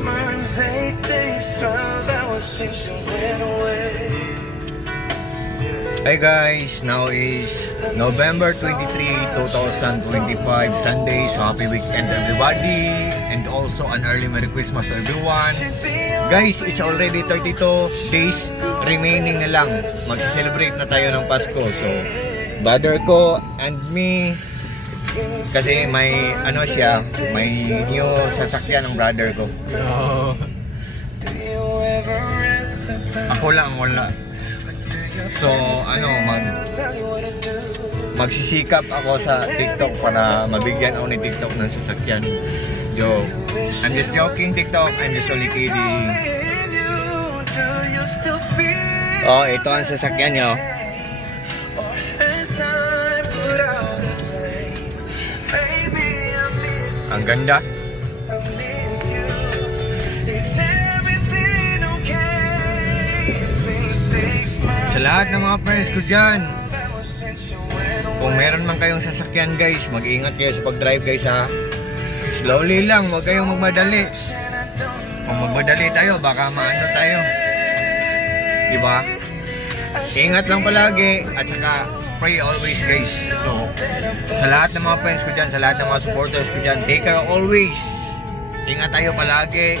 months, 8 days, 12 hours since you went away. Hi guys, now is November 23, 2025, Sunday. So happy weekend everybody, and also an early Merry Christmas to everyone. Guys, it's already 32 days remaining na lang. Magsi-celebrate na tayo ng Pasko. So, brother ko and me, kasi may ano siya, may new sasakyan ng brother ko. Ako lang wala. So ano, magsisikap ako sa TikTok para mabigyan ako ni TikTok ng sasakyan. Joke. I'm just joking, TikTok. I'm just only kidding. Oh, ito ang sasakyan niyo. Ang ganda. Sa lahat ng mga friends ko dyan, kung meron man kayong sasakyan guys, mag-iingat kayo sa pag-drive guys ha. Slowly lang, huwag kayong magmadali. Kung magmadali tayo, baka maano tayo. Diba? Ingat lang palagi at saka pray always guys. So, sa lahat ng mga friends ko dyan, sa lahat ng mga supporters ko dyan, take care always. Ingat tayo palagi.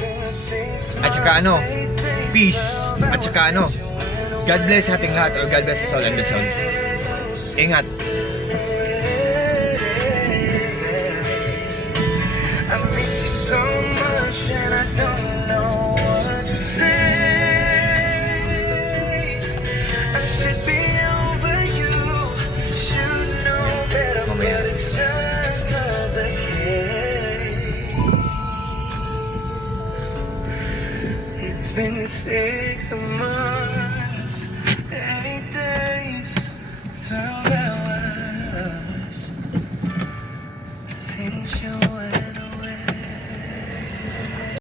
At saka ano, peace. At saka ano, God bless ating lahat, or God bless us all and that's all. Ingat. I miss you so much and I don't know what to say. I should be over you, should know better, but it's just not the case. It's been 6 months, 8 days, 12 hours since you went.